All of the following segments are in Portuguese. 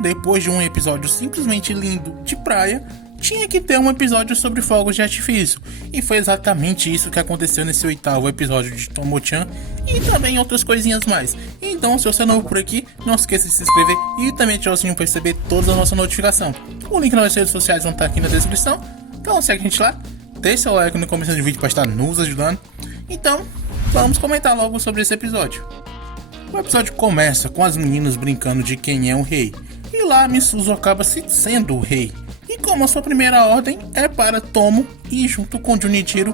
depois de um episódio simplesmente lindo de praia, tinha que ter um episódio sobre fogos de artifício. E foi exatamente isso que aconteceu nesse 8º episódio de Tomo-chan e também outras coisinhas mais. Então, se você é novo por aqui, não esqueça de se inscrever e também ativar o sininho para receber todas as nossas notificações. O link nas redes sociais vão estar aqui na descrição, então segue a gente lá, deixa seu like no começo do vídeo para estar nos ajudando. Então, vamos comentar logo sobre esse episódio. O episódio começa com as meninas brincando de quem é o rei, e lá Misuzu acaba sendo o rei. E como a sua primeira ordem é para Tomo ir junto com Junichiro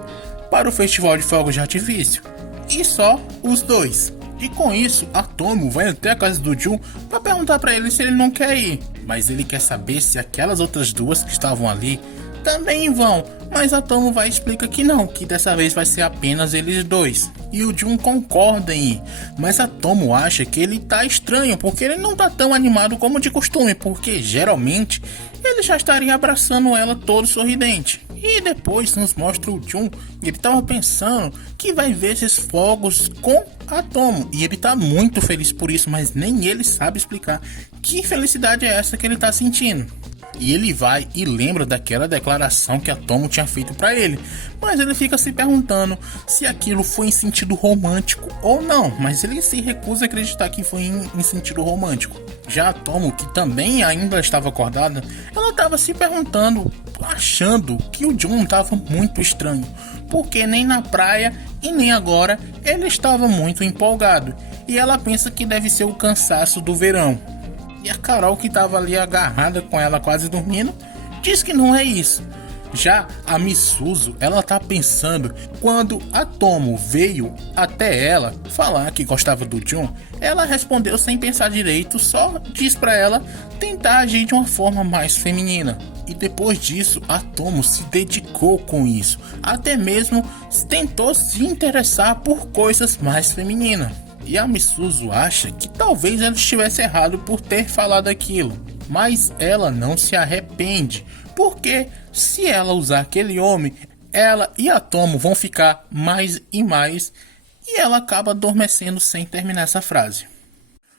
para o festival de fogos de artifício. E só os dois. E com isso, a Tomo vai até a casa do Jun para perguntar para ele se ele não quer ir. Mas ele quer saber se aquelas outras duas que estavam ali também vão. Mas a Tomo vai explicar que não, que dessa vez vai ser apenas eles dois. E o Jun concorda em ir, mas a Tomo acha que ele tá estranho, porque ele não tá tão animado como de costume, porque geralmente ele já estaria abraçando ela todo sorridente. E depois nos mostra o Jun, ele tava pensando que vai ver esses fogos com a Tomo, e ele tá muito feliz por isso, mas nem ele sabe explicar que felicidade é essa que ele tá sentindo. E ele vai e lembra daquela declaração que a Tomo tinha feito pra ele, mas ele fica se perguntando se aquilo foi em sentido romântico ou não, mas ele se recusa a acreditar que foi em sentido romântico. Já a Tomo, que também ainda estava acordada, ela estava se perguntando, achando que o Jun estava muito estranho, porque nem na praia e nem agora ele estava muito empolgado, e ela pensa que deve ser o cansaço do verão. E a Carol, que estava ali agarrada com ela quase dormindo, diz que não é isso. Já a Misuzu, ela tá pensando, quando a Tomo veio até ela falar que gostava do Jun, ela respondeu sem pensar direito, só diz pra ela tentar agir de uma forma mais feminina. E depois disso, a Tomo se dedicou com isso, até mesmo tentou se interessar por coisas mais femininas. E a Misuzu acha que talvez ela estivesse errado por ter falado aquilo, mas ela não se arrepende, porque se ela usar aquele homem, ela e a Tomo vão ficar mais e mais, e ela acaba adormecendo sem terminar essa frase.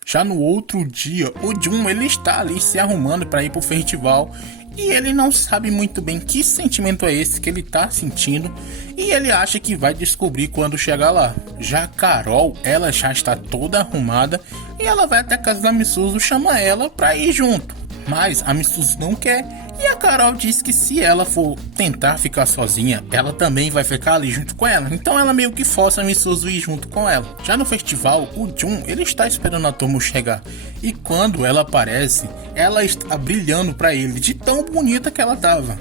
Já no outro dia, o Jun, ele está ali se arrumando para ir para o festival, e ele não sabe muito bem que sentimento é esse que ele está sentindo, e ele acha que vai descobrir quando chegar lá. Já a Carol, ela já está toda arrumada, e ela vai até a casa da Misuzu, chama ela para ir junto. Mas a Misuzu não quer, e a Carol diz que se ela for tentar ficar sozinha, ela também vai ficar ali junto com ela. Então ela meio que força a Misuzu ir junto com ela. Já no festival, o Jun, ele está esperando a Tomo chegar, e quando ela aparece, ela está brilhando para ele de tão bonita que ela tava.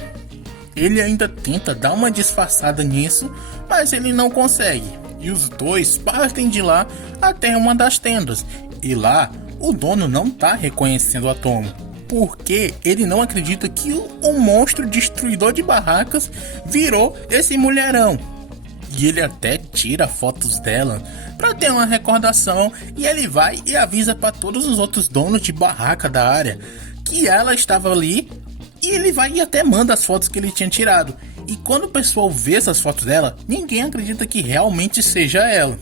Ele ainda tenta dar uma disfarçada nisso, mas ele não consegue. E os dois partem de lá até uma das tendas, e lá o dono não tá reconhecendo a Tomo, porque ele não acredita que um monstro destruidor de barracas virou esse mulherão. E ele até tira fotos dela para ter uma recordação, e ele vai e avisa para todos os outros donos de barraca da área que ela estava ali, e ele vai e até manda as fotos que ele tinha tirado. E quando o pessoal vê essas fotos dela, ninguém acredita que realmente seja ela.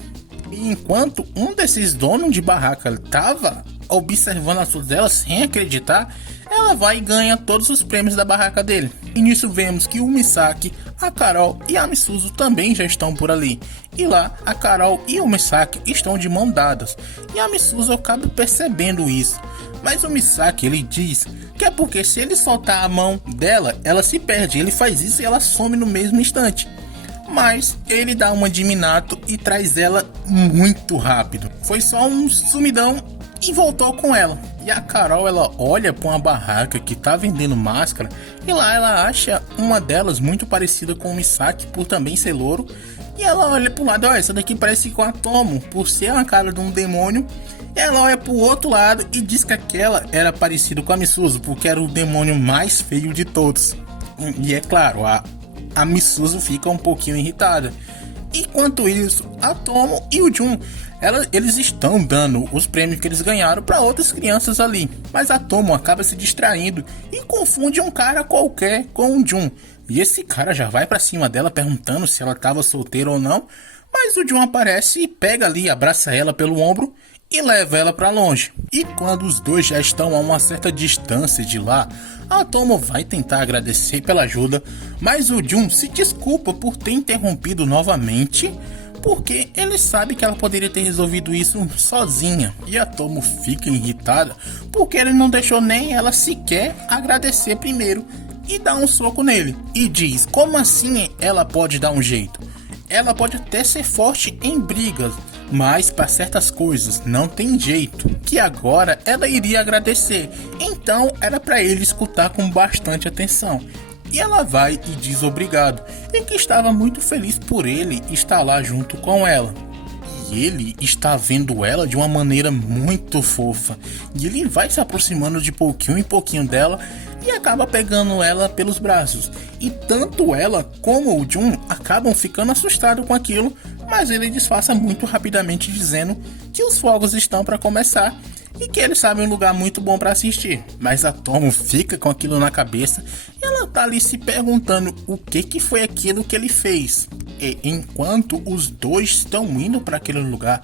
E enquanto um desses donos de barraca estava observando as fotos dela sem acreditar, ela vai e ganha todos os prêmios da barraca dele. E nisso vemos que o Misaki, a Carol e a Misuzu também já estão por ali. E lá a Carol e o Misaki estão de mão dadas, e a Misuzu acaba percebendo isso. Mas o Misaki, ele diz que é porque se ele soltar a mão dela, ela se perde. Ele faz isso e ela some no mesmo instante. Mas ele dá uma de Minato e traz ela muito rápido. Foi só um sumidão e voltou com ela. E a Carol, ela olha para uma barraca que tá vendendo máscara, e lá ela acha uma delas muito parecida com o Misaki, por também ser louro. E ela olha pro lado, ó, essa daqui parece com a Tomo, por ser a cara de um demônio. Ela olha pro outro lado e diz que aquela era parecida com a Misuzu, porque era o demônio mais feio de todos. E é claro, a Misuzu fica um pouquinho irritada. Enquanto isso, a Tomo e o Jun, eles estão dando os prêmios que eles ganharam para outras crianças ali. Mas a Tomo acaba se distraindo e confunde um cara qualquer com o Jun. E esse cara já vai para cima dela perguntando se ela estava solteira ou não. Mas o Jun aparece e pega ali, abraça ela pelo ombro e leva ela para longe. E quando os dois já estão a uma certa distância de lá, a Tomo vai tentar agradecer pela ajuda, mas o Jun se desculpa por ter interrompido novamente, porque ele sabe que ela poderia ter resolvido isso sozinha. E a Tomo fica irritada porque ele não deixou nem ela sequer agradecer primeiro e dá um soco nele. E diz, como assim ela pode dar um jeito? Ela pode até ser forte em brigas, mas para certas coisas não tem jeito, que agora ela iria agradecer. Então era para ele escutar com bastante atenção. E ela vai e diz obrigado, e que estava muito feliz por ele estar lá junto com ela. E ele está vendo ela de uma maneira muito fofa, e ele vai se aproximando de pouquinho em pouquinho dela e acaba pegando ela pelos braços. E tanto ela como o Jun acabam ficando assustados com aquilo, mas ele disfarça muito rapidamente dizendo que os fogos estão para começar e que ele sabe um lugar muito bom para assistir. Mas a Tomo fica com aquilo na cabeça e ela tá ali se perguntando o que foi aquilo que ele fez. E enquanto os dois estão indo para aquele lugar,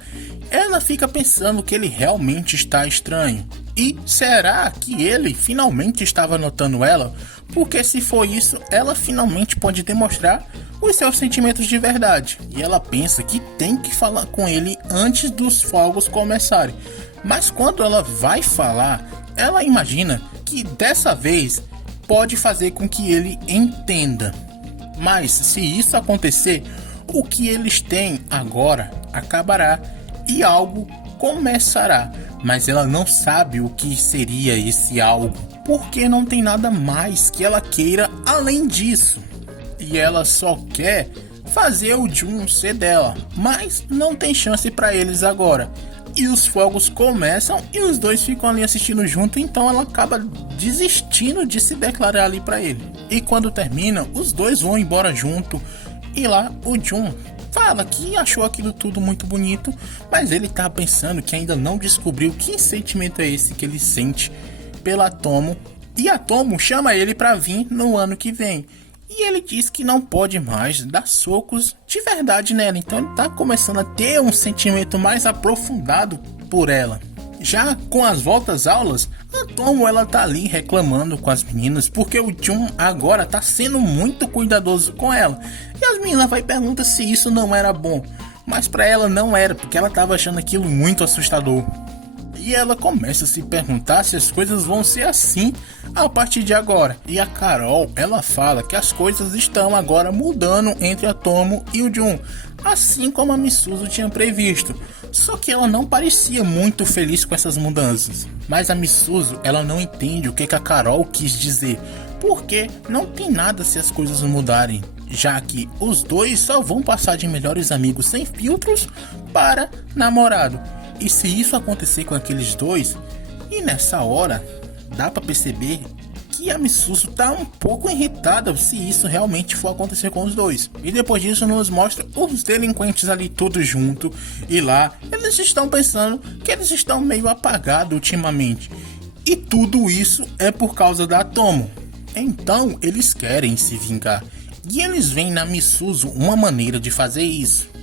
ela fica pensando que ele realmente está estranho. E será que ele finalmente estava notando ela? Porque se for isso, ela finalmente pode demonstrar os seus sentimentos de verdade. E ela pensa que tem que falar com ele antes dos fogos começarem. Mas quando ela vai falar, ela imagina que dessa vez pode fazer com que ele entenda. Mas se isso acontecer, o que eles têm agora acabará e algo começará. Mas ela não sabe o que seria esse algo, porque não tem nada mais que ela queira além disso. E ela só quer fazer o Jun ser dela, mas não tem chance para eles agora. E os fogos começam e os dois ficam ali assistindo junto, então ela acaba desistindo de se declarar ali para ele. E quando termina, os dois vão embora junto e lá o Jun fala que achou aquilo tudo muito bonito, mas ele tá pensando que ainda não descobriu que sentimento é esse que ele sente pela Tomo. E a Tomo chama ele para vir no ano que vem. E ele diz que não pode mais dar socos de verdade nela. Então ele tá começando a ter um sentimento mais aprofundado por ela. Já com as voltas aulas, a Tomo ela tá ali reclamando com as meninas porque o Jun agora tá sendo muito cuidadoso com ela. E as meninas vai perguntar se isso não era bom. Mas para ela não era, porque ela tava achando aquilo muito assustador. E ela começa a se perguntar se as coisas vão ser assim a partir de agora. E a Carol, ela fala que as coisas estão agora mudando entre a Tomo e o Jun, assim como a Misuzu tinha previsto. Só que ela não parecia muito feliz com essas mudanças. Mas a Misuzu, ela não entende o que a Carol quis dizer, porque não tem nada se as coisas mudarem, já que os dois só vão passar de melhores amigos sem filtros para namorado. E se isso acontecer com aqueles dois, e nessa hora dá pra perceber que a Misuzu tá um pouco irritada se isso realmente for acontecer com os dois. E depois disso nos mostra os delinquentes ali todos juntos, e lá eles estão pensando que eles estão meio apagados ultimamente. E tudo isso é por causa da Tomo. Então eles querem se vingar, e eles veem na Misuzu uma maneira de fazer isso.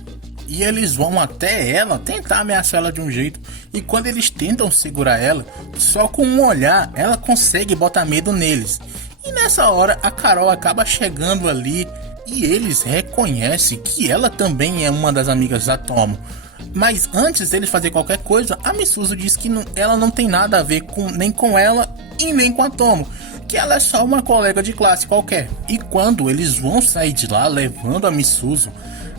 E eles vão até ela tentar ameaçar ela de um jeito. E quando eles tentam segurar ela, só com um olhar ela consegue botar medo neles. E nessa hora a Carol acaba chegando ali e eles reconhecem que ela também é uma das amigas da Tomo. Mas antes deles fazer qualquer coisa, a Misuzu diz que ela não tem nada a ver nem com ela e nem com a Tomo, que ela é só uma colega de classe qualquer. E quando eles vão sair de lá levando a Misuzu,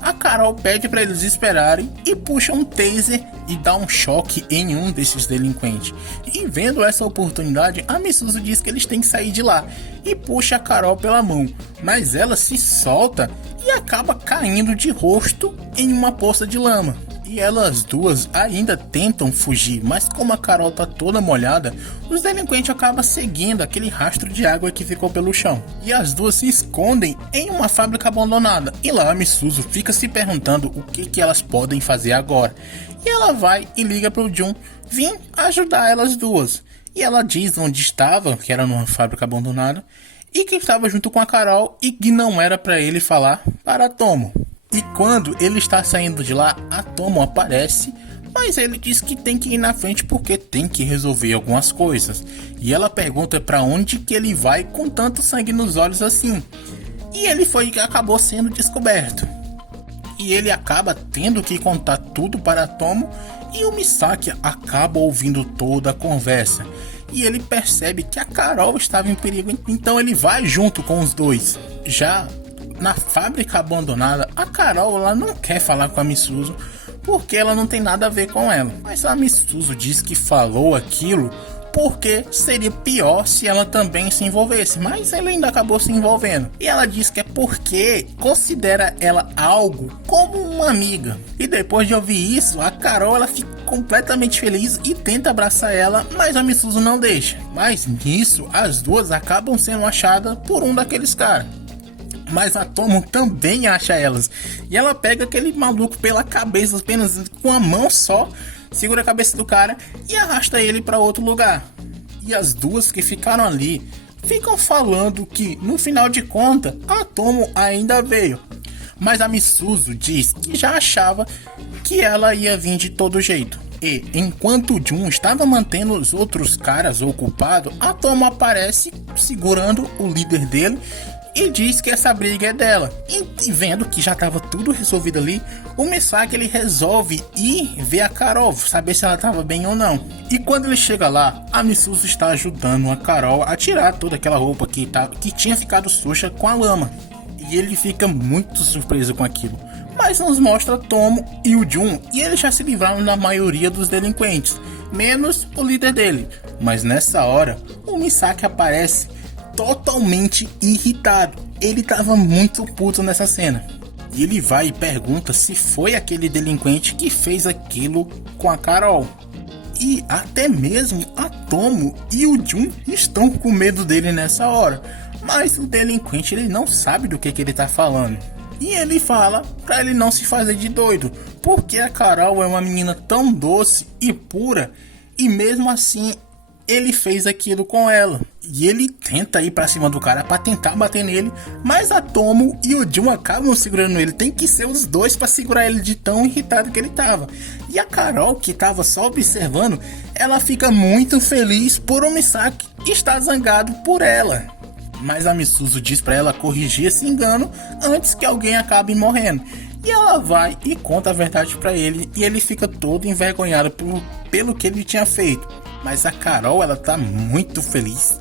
a Carol pede para eles esperarem e puxa um taser e dá um choque em um desses delinquentes. E vendo essa oportunidade, a Misuzu diz que eles têm que sair de lá e puxa a Carol pela mão, mas ela se solta e acaba caindo de rosto em uma poça de lama. E elas duas ainda tentam fugir, mas como a Carol tá toda molhada, os delinquentes acabam seguindo aquele rastro de água que ficou pelo chão. E as duas se escondem em uma fábrica abandonada. E lá a Misuzu fica se perguntando o que elas podem fazer agora. E ela vai e liga pro Jun vir ajudar elas duas. E ela diz onde estava, que era numa fábrica abandonada, e que estava junto com a Carol e que não era para ele falar para a Tomo. E quando ele está saindo de lá, a Tomo aparece, mas ele diz que tem que ir na frente porque tem que resolver algumas coisas. E ela pergunta para onde que ele vai com tanto sangue nos olhos assim. E ele acabou sendo descoberto. E ele acaba tendo que contar tudo para Tomo, e o Misaki acaba ouvindo toda a conversa. E ele percebe que a Carol estava em perigo, então ele vai junto com os dois. Já na fábrica abandonada, a Carol ela não quer falar com a Misuzu porque ela não tem nada a ver com ela. Mas a Misuzu diz que falou aquilo porque seria pior se ela também se envolvesse, mas ela ainda acabou se envolvendo. E ela diz que é porque considera ela algo como uma amiga. E depois de ouvir isso, a Carol ela fica completamente feliz e tenta abraçar ela, mas a Misuzu não deixa. Mas nisso, as duas acabam sendo achadas por um daqueles caras. Mas a Tomo também acha elas. E ela pega aquele maluco pela cabeça, apenas com a mão só, segura a cabeça do cara e arrasta ele para outro lugar. E as duas que ficaram ali ficam falando que, no final de contas, a Tomo ainda veio. Mas a Misuzu diz que já achava que ela ia vir de todo jeito. E enquanto Jun estava mantendo os outros caras ocupados, a Tomo aparece segurando o líder dele e diz que essa briga é dela. E vendo que já estava tudo resolvido ali, o Misaki ele resolve ir ver a Carol, saber se ela estava bem ou não. E quando ele chega lá, a Misuzu está ajudando a Carol a tirar toda aquela roupa que tinha ficado suja com a lama. E ele fica muito surpreso com aquilo. Mas nos mostra Tomo e o Jun, e eles já se livraram da maioria dos delinquentes, menos o líder dele. Mas nessa hora, o Misaki aparece totalmente irritado. Ele tava muito puto nessa cena. E ele vai e pergunta se foi aquele delinquente que fez aquilo com a Carol. E até mesmo a Tomo e o Jun estão com medo dele nessa hora. Mas o delinquente ele não sabe do que ele tá falando. E ele fala pra ele não se fazer de doido, porque a Carol é uma menina tão doce e pura, e mesmo assim ele fez aquilo com ela. E ele tenta ir pra cima do cara pra tentar bater nele, mas a Tomo e o Jun acabam segurando ele. Tem que ser os dois pra segurar ele de tão irritado que ele tava. E a Carol, que tava só observando, ela fica muito feliz por o Misaki estar zangado por ela. Mas a Misuzu diz pra ela corrigir esse engano antes que alguém acabe morrendo. E ela vai e conta a verdade pra ele, e ele fica todo envergonhado pelo que ele tinha feito. Mas a Carol, ela tá muito feliz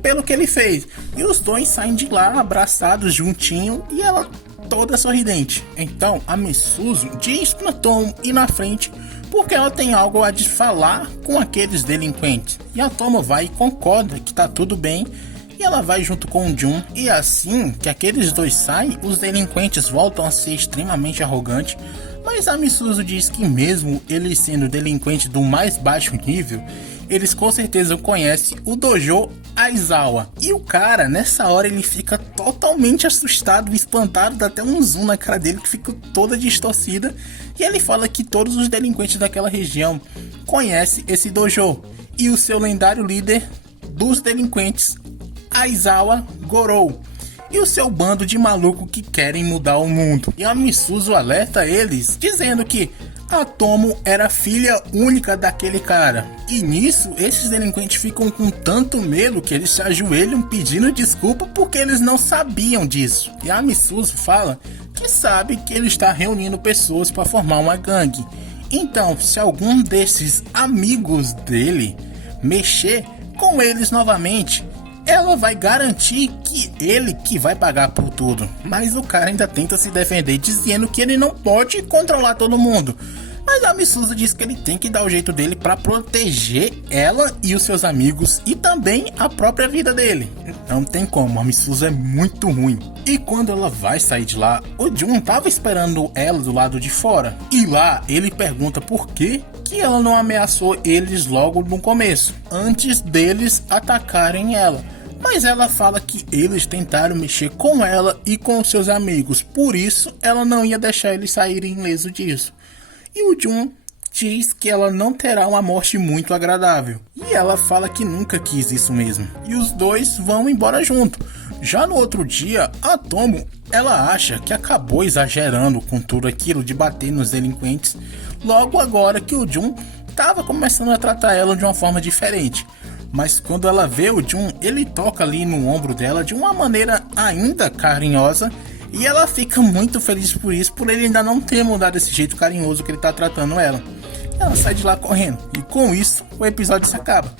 pelo que ele fez. E os dois saem de lá abraçados juntinho, e ela toda sorridente. Então a Misuzu diz pra Tomo ir na frente, porque ela tem algo a falar com aqueles delinquentes. E a Tomo vai e concorda que tá tudo bem. E ela vai junto com o Jun, e assim que aqueles dois saem, os delinquentes voltam a ser extremamente arrogantes. Mas a Misuzu diz que mesmo eles sendo delinquentes do mais baixo nível, eles com certeza conhecem o Dojo Aizawa. E o cara, nessa hora, ele fica totalmente assustado, espantado, dá até um zoom na cara dele que fica toda distorcida. E ele fala que todos os delinquentes daquela região conhecem esse dojo. E o seu lendário líder dos delinquentes, Aizawa Gorou, e o seu bando de maluco que querem mudar o mundo. E a Misuzu alerta eles, dizendo que a Tomo era filha única daquele cara. E nisso, esses delinquentes ficam com tanto medo que eles se ajoelham pedindo desculpa porque eles não sabiam disso. E a Misuzu fala que sabe que ele está reunindo pessoas para formar uma gangue. Então, se algum desses amigos dele mexer com eles novamente, ela vai garantir que ele que vai pagar por tudo. Mas o cara ainda tenta se defender, dizendo que ele não pode controlar todo mundo. Mas a Misuzu diz que ele tem que dar o jeito dele para proteger ela e os seus amigos, e também a própria vida dele. Não tem como, a Misuzu é muito ruim. E quando ela vai sair de lá, o Jun tava esperando ela do lado de fora. E lá ele pergunta por que ela não ameaçou eles logo no começo, antes deles atacarem ela. Mas ela fala que eles tentaram mexer com ela e com seus amigos, por isso ela não ia deixar eles saírem ileso disso. E o Jun diz que ela não terá uma morte muito agradável. E ela fala que nunca quis isso mesmo. E os dois vão embora junto. Já no outro dia, a Tomo, ela acha que acabou exagerando com tudo aquilo de bater nos delinquentes, logo agora que o Jun estava começando a tratar ela de uma forma diferente. Mas quando ela vê o Jun, ele toca ali no ombro dela de uma maneira ainda carinhosa, e ela fica muito feliz por isso, por ele ainda não ter mudado esse jeito carinhoso que ele tá tratando ela. Ela sai de lá correndo, e com isso o episódio se acaba.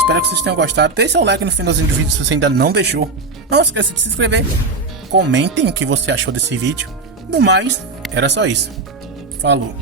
Espero que vocês tenham gostado. Deixe seu like no finalzinho do vídeo se você ainda não deixou. Não esqueça de se inscrever. Comentem o que você achou desse vídeo. No mais, era só isso. Falou!